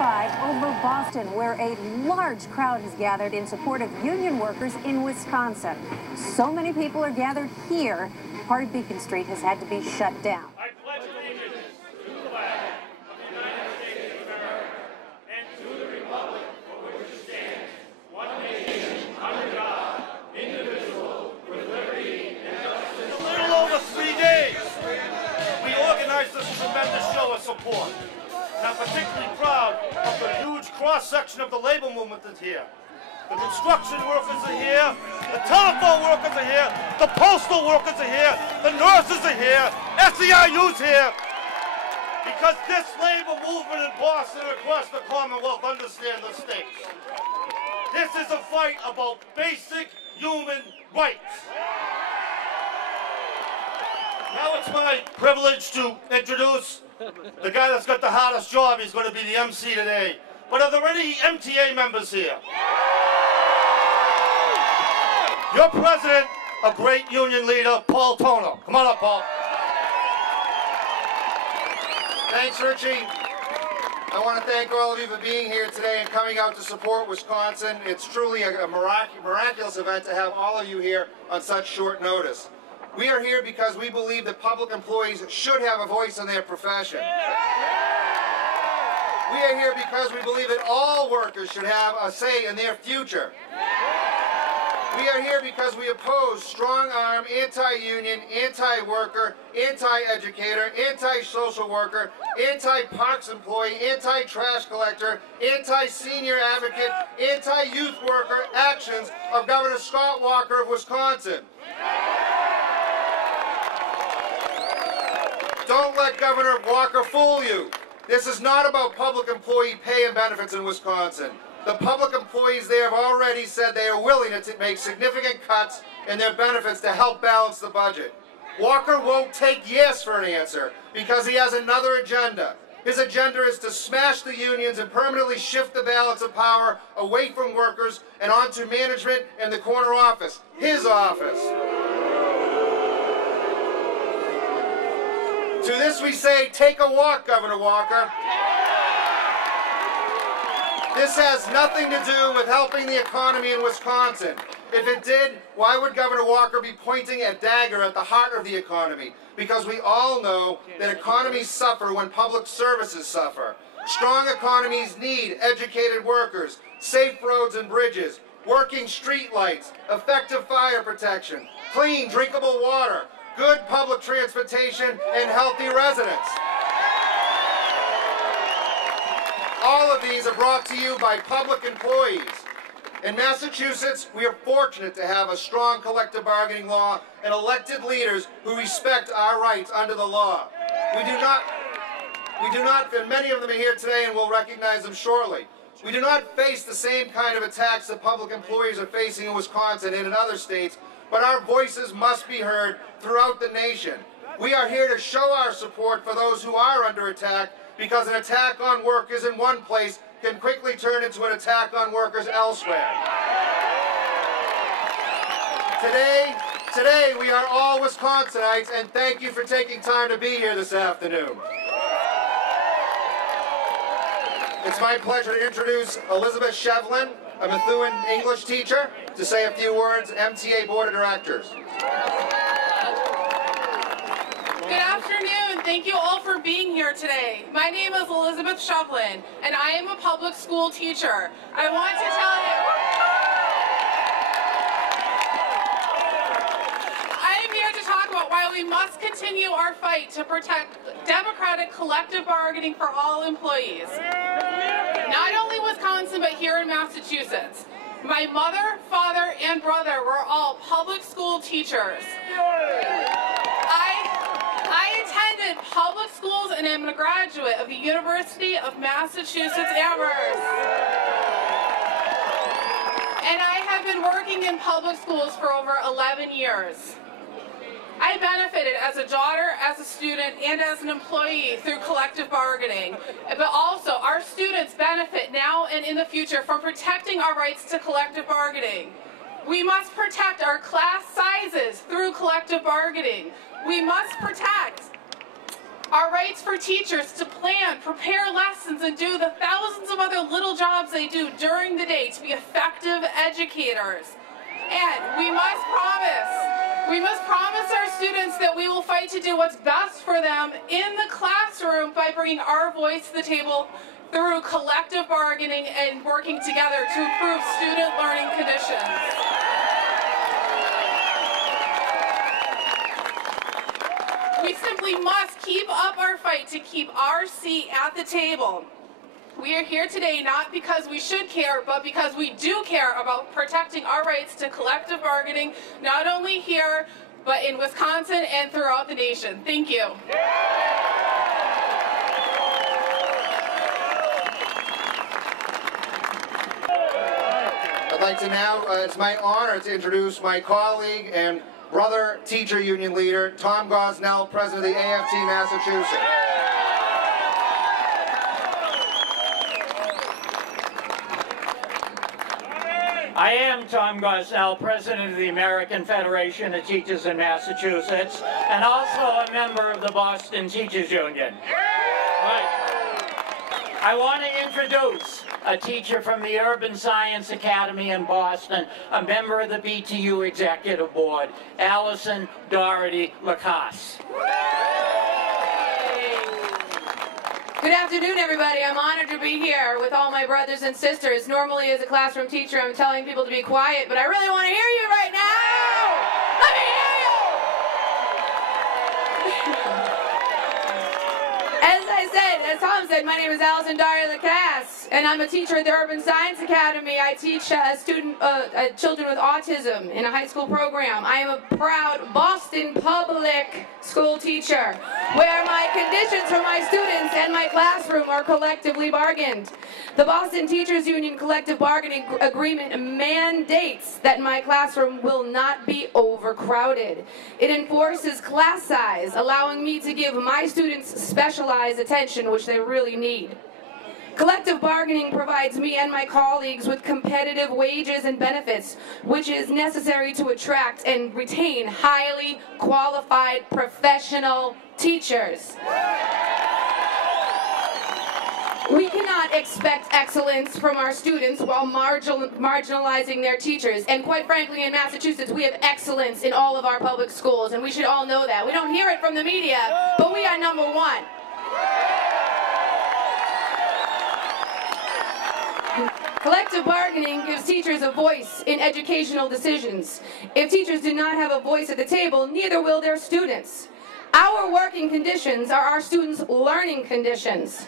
5 over Boston, where a large crowd has gathered in support of union workers in Wisconsin. So many people are gathered here, part of Beacon Street has had to be shut down. I pledge allegiance to the flag of the United States of America and to the republic for which it stands, one nation, under God, indivisible, with liberty and justice. A little over 3 days, we organized this tremendous show of support. And I'm particularly proud of the huge cross-section of the labor movement that's here. The construction workers are here, the telephone workers are here, the postal workers are here, the nurses are here, SEIU's here. Because this labor movement in Boston and across the Commonwealth understand the stakes. This is a fight about basic human rights. Now it's my privilege to introduce the guy that's got the hardest job. He's going to be the MC today. But are there any MTA members here? Your president, a great union leader, Paul Tono. Come on up, Paul. Thanks, Richie. I want to thank all of you for being here today and coming out to support Wisconsin. It's truly a miraculous event to have all of you here on such short notice. We are here because we believe that public employees should have a voice in their profession. We are here because we believe that all workers should have a say in their future. We are here because we oppose strong-arm, anti-union, anti-worker, anti-educator, anti-social worker, anti-parks employee, anti-trash collector, anti-senior advocate, anti-youth worker actions of Governor Scott Walker of Wisconsin. Don't let Governor Walker fool you. This is not about public employee pay and benefits in Wisconsin. The public employees there have already said they are willing to make significant cuts in their benefits to help balance the budget. Walker won't take yes for an answer because he has another agenda. His agenda is to smash the unions and permanently shift the balance of power away from workers and onto management and the corner office, his office. To this we say, take a walk, Governor Walker. This has nothing to do with helping the economy in Wisconsin. If it did, why would Governor Walker be pointing a dagger at the heart of the economy? Because we all know that economies suffer when public services suffer. Strong economies need educated workers, safe roads and bridges, working street lights, effective fire protection, clean, drinkable water, good public transportation, and healthy residents. All of these are brought to you by public employees. In Massachusetts, we are fortunate to have a strong collective bargaining law and elected leaders who respect our rights under the law. We do not, and many of them are here today and we'll recognize them shortly. We do not face the same kind of attacks that public employees are facing in Wisconsin and in other states, but our voices must be heard throughout the nation. We are here to show our support for those who are under attack, because an attack on workers in one place can quickly turn into an attack on workers elsewhere. Today we are all Wisconsinites, and thank you for taking time to be here this afternoon. It's my pleasure to introduce Elizabeth Sufflin, a Methuen English teacher, to say a few words, MTA Board of Directors. Good afternoon. Thank you all for being here today. My name is Elizabeth Sufflin, and I am a public school teacher. I want to tell you, I am here to talk about why we must continue our fight to protect democratic collective bargaining for all employees. Not only Wisconsin, but here in Massachusetts. My mother, father, and brother were all public school teachers. I attended public schools and am a graduate of the University of Massachusetts Amherst. And I have been working in public schools for over 11 years. I benefited as a daughter, as a student, and as an employee through collective bargaining. But also, our students benefit now and in the future from protecting our rights to collective bargaining. We must protect our class sizes through collective bargaining. We must protect Our rights for teachers to plan, prepare lessons, and do the thousands of other little jobs they do during the day to be effective educators. And we must promise our students that we will fight to do what's best for them in the classroom by bringing our voice to the table through collective bargaining and working together to improve student learning conditions. We simply must keep up our fight to keep our seat at the table. We are here today not because we should care, but because we do care about protecting our rights to collective bargaining, not only here, but in Wisconsin and throughout the nation. Thank you. I'd like to now, it's my honor to introduce my colleague and brother teacher union leader, Tom Gosnell, president of the AFT Massachusetts. I am Tom Gosnell, president of the American Federation of Teachers in Massachusetts, and also a member of the Boston Teachers Union. I want to introduce a teacher from the Urban Science Academy in Boston, a member of the BTU Executive Board, Allison Doherty Lacasse. Good afternoon, everybody. I'm honored to be here with all my brothers and sisters. Normally, as a classroom teacher, I'm telling people to be quiet, but I really want to hear you right now. Let me hear you. As Tom said, my name is Allison Doherty Lacasse, and I'm a teacher at the Urban Science Academy. I teach children with autism in a high school program. I am a proud Boston public school teacher, where my conditions for my students and my classroom are collectively bargained. The Boston Teachers Union collective bargaining agreement mandates that my classroom will not be overcrowded. It enforces class size, allowing me to give my students specialized attention, which they really need. Collective bargaining provides me and my colleagues with competitive wages and benefits, which is necessary to attract and retain highly qualified professional teachers. We cannot expect excellence from our students while marginalizing their teachers. And quite frankly, in Massachusetts, we have excellence in all of our public schools, and we should all know that. We don't hear it from the media, but we are number one. Collective bargaining gives teachers a voice in educational decisions. If teachers do not have a voice at the table, neither will their students. Our working conditions are our students' learning conditions.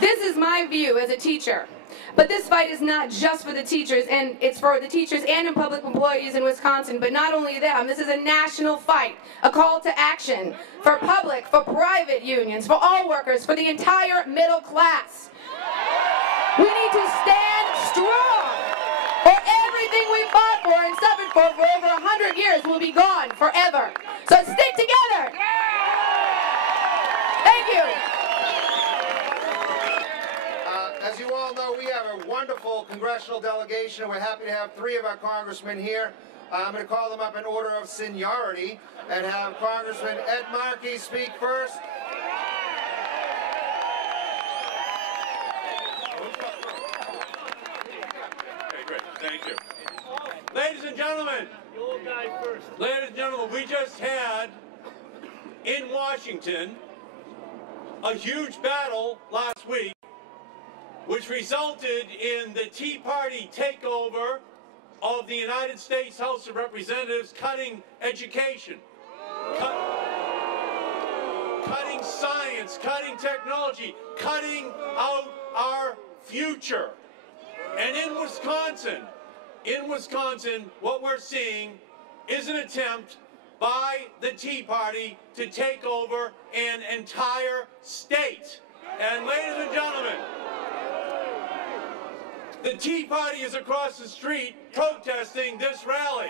This is my view as a teacher. But this fight is not just for the teachers, and it's for the teachers and public employees in Wisconsin, but not only them. This is a national fight, a call to action for public, for private unions, for all workers, for the entire middle class. We need to stand strong, or everything we fought for and suffered for over 100 years will be gone forever. So stick together. Thank you. As you all know, we have a wonderful congressional delegation. We're happy to have 3 of our congressmen here. I'm going to call them up in order of seniority and have Congressman Ed Markey speak first. Okay, great. Thank you. Ladies and gentlemen, ladies and gentlemen, we just had in Washington a huge battle last week, which resulted in the Tea Party takeover of the United States House of Representatives, cutting education, cutting science, cutting technology, cutting out our future. And in Wisconsin, what we're seeing is an attempt by the Tea Party to take over an entire state. And ladies and gentlemen, the Tea Party is across the street protesting this rally.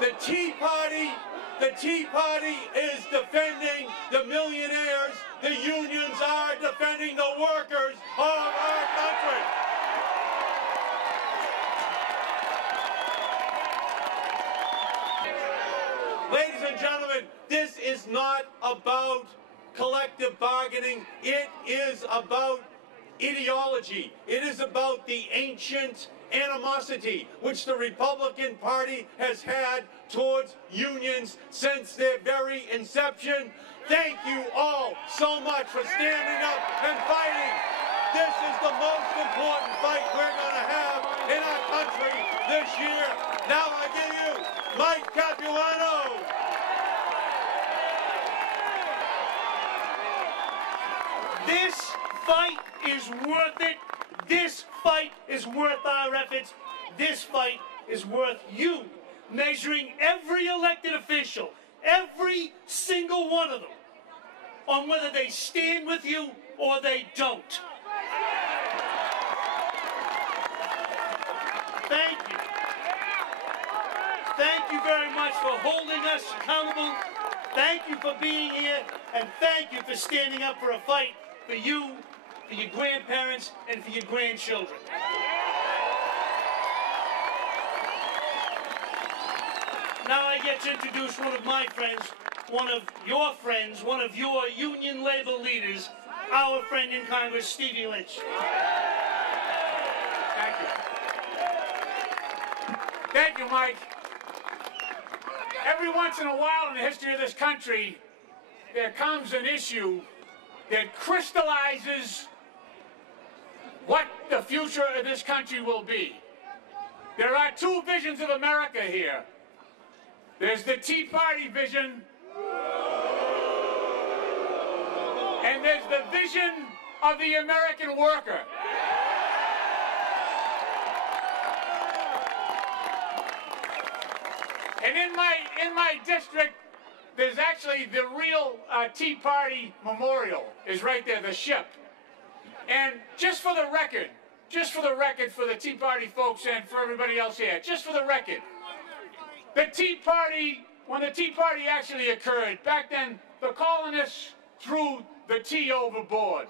The Tea Party is defending the millionaires. The unions are defending the workers of our country. gentlemen, this is not about collective bargaining. It is about ideology. It is about the ancient animosity which the Republican Party has had towards unions since their very inception. Thank you all so much for standing up and fighting. This is the most important fight we're going to have in our country this year. Now I give you Mike Capuano. This fight is worth it. This fight is worth our efforts. This fight is worth you measuring every elected official, every single one of them, on whether they stand with you or they don't. Thank you. Thank you very much for holding us accountable. Thank you for being here, and thank you for standing up for a fight for you, for your grandparents, and for your grandchildren. Now I get to introduce one of my friends, one of your union labor leaders, our friend in Congress, Stevie Lynch. Thank you. Thank you, Mike. Every once in a while in the history of this country, there comes an issue that crystallizes what the future of this country will be. There are two visions of America here. There's the Tea Party vision, and there's the vision of the American worker. And in my district, there's actually the real Tea Party memorial is right there, the ship. And just for the record for the Tea Party folks and for everybody else here, just for the record, the Tea Party, when the Tea Party actually occurred, back then the colonists threw the tea overboard.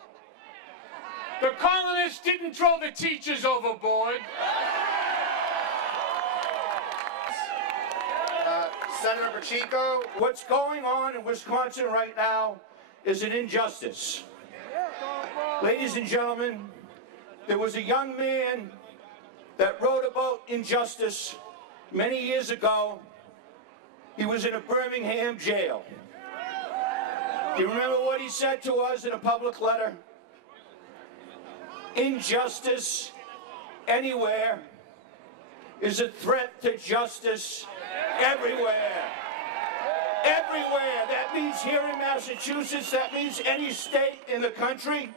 The colonists didn't throw the teachers overboard. Senator Pacheco. What's going on in Wisconsin right now is an injustice. Ladies and gentlemen, there was a young man that wrote about injustice many years ago. He was in a Birmingham jail. Do you remember what he said to us in a public letter? Injustice anywhere is a threat to justice everywhere. Everywhere. That means here in Massachusetts, that means any state in the country.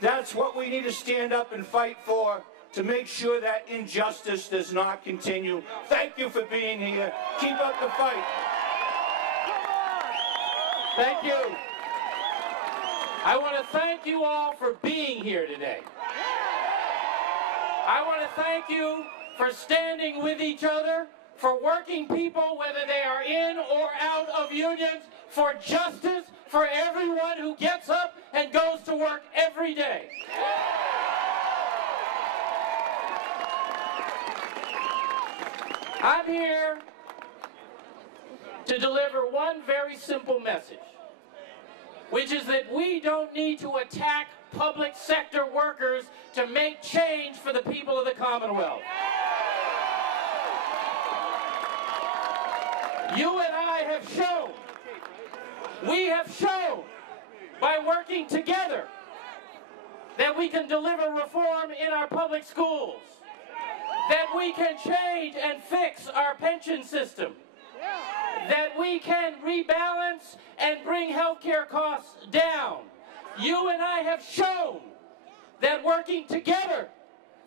That's what we need to stand up and fight for, to make sure that injustice does not continue. Thank you for being here. Keep up the fight. Thank you. I want to thank you all for being here today. I want to thank you for standing with each other, for working people, whether they are in or out of unions, for justice for everyone who gets up and goes to work every day. I'm here to deliver one very simple message, which is that we don't need to attack public sector workers to make change for the people of the Commonwealth. You and I have shown, we have shown by working together that we can deliver reform in our public schools, that we can change and fix our pension system, that we can rebalance and bring healthcare costs down. You and I have shown that working together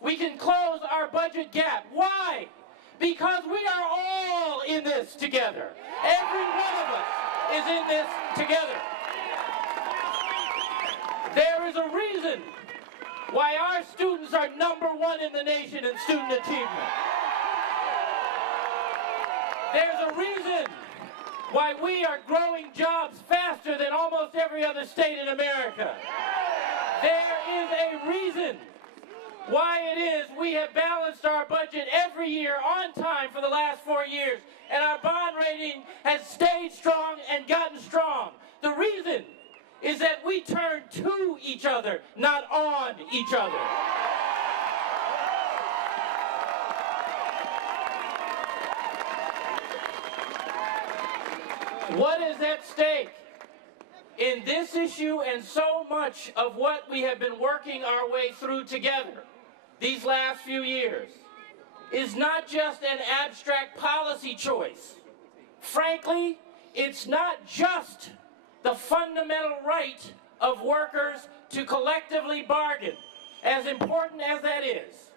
we can close our budget gap. Why? Because we are all in this together. Every one of us is in this together. There is a reason why our students are #1 in the nation in student achievement. There's a reason why we are growing jobs faster than almost every other state in America. There is a reason why it is we have balanced our budget every year on time for the last 4 years, and our bond rating has stayed strong and gotten strong. The reason is that we turn to each other, not on each other. What is at stake in this issue and so much of what we have been working our way through together these last few years is not just an abstract policy choice. Frankly, it's not just the fundamental right of workers to collectively bargain, as important as that is.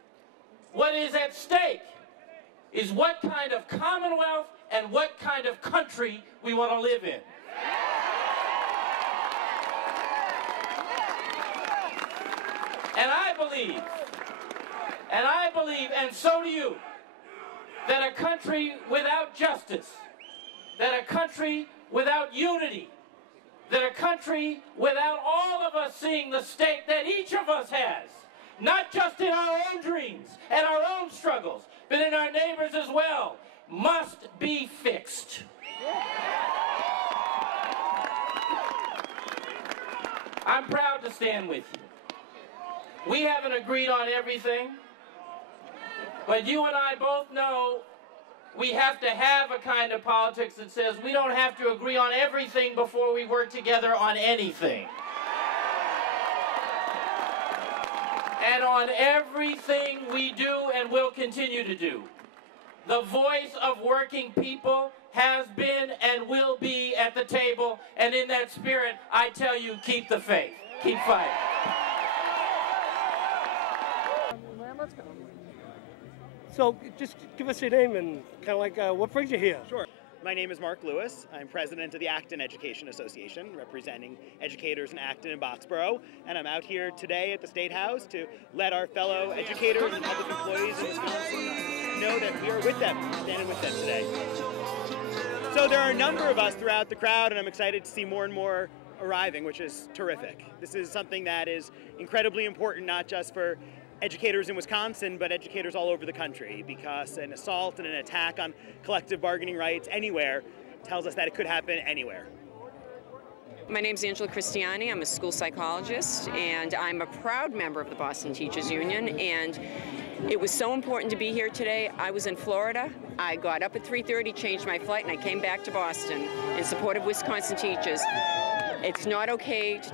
What is at stake is what kind of commonwealth and what kind of country we want to live in. And I believe, and so do you, that a country without justice, that a country without unity, that a country without all of us seeing the stake that each of us has, not just in our own dreams and our own struggles, but in our neighbors as well, must be fixed. I'm proud to stand with you. We haven't agreed on everything, but you and I both know we have to have a kind of politics that says we don't have to agree on everything before we work together on anything. And on everything we do and will continue to do, the voice of working people has been and will be at the table, and in that spirit, I tell you, keep the faith. Keep fighting. So just give us your name and kind of like what brings you here? Sure. My name is Mark Lewis. I'm president of the Acton Education Association, representing educators in Acton and Boxborough. And I'm out here today at the State House to let our fellow educators and public employees in Wisconsin know that we are with them, standing with them today. So there are a number of us throughout the crowd, and I'm excited to see more and more arriving, which is terrific. This is something that is incredibly important, not just for educators in Wisconsin, but educators all over the country, because an assault and an attack on collective bargaining rights anywhere tells us that it could happen anywhere. My name is Angela Cristiani. I'm a school psychologist, and I'm a proud member of the Boston Teachers Union, and it was so important to be here today. I was in Florida. I got up at 3:30, changed my flight, and I came back to Boston in support of Wisconsin teachers. It's not okay to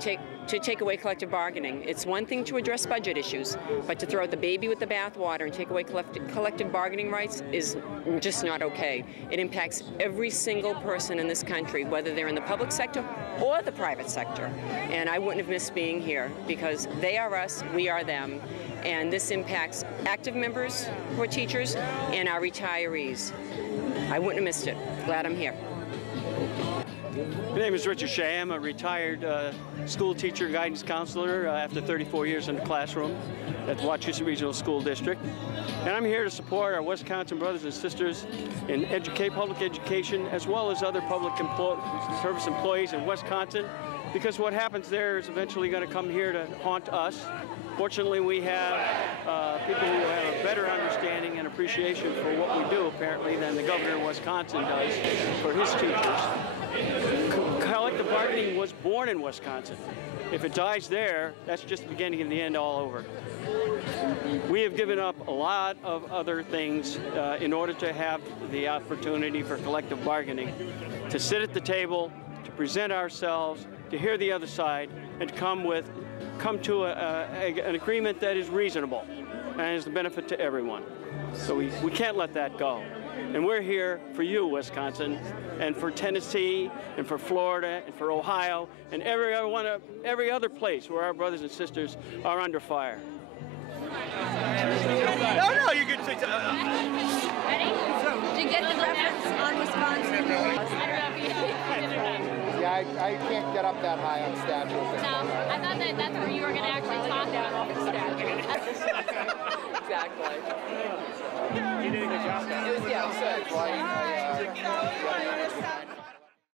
take away collective bargaining. It's one thing to address budget issues, but to throw out the baby with the bathwater and take away collective bargaining rights is just not okay. It impacts every single person in this country, whether they're in the public sector or the private sector. And I wouldn't have missed being here, because they are us, we are them. And this impacts active members who are teachers and our retirees. I wouldn't have missed it. Glad I'm here. My name is Richard Shea. I'm a retired school teacher, guidance counselor after 34 years in the classroom at the Wachusett Regional School District. And I'm here to support our Wisconsin brothers and sisters in public education, as well as other public service employees in Wisconsin, because what happens there is eventually going to come here to haunt us. Fortunately, we have people who have a better understanding and appreciation for what we do, apparently, than the governor of Wisconsin does for his teachers. Collective bargaining was born in Wisconsin. If it dies there, that's just the beginning and the end all over. We have given up a lot of other things in order to have the opportunity for collective bargaining, to sit at the table, to present ourselves, to hear the other side, and to come to an agreement that is reasonable and is the benefit to everyone. So we can't let that go. And we're here for you, Wisconsin, and for Tennessee, and for Florida, and for Ohio, and every other place where our brothers and sisters are under fire. No, you can say Ready? Did you get the reference on Wisconsin? Yeah, I can't get up that high on statue. No, I thought that's where you were going to actually talk down off the statue. Exactly. You did a good job. It was, yeah, it was good.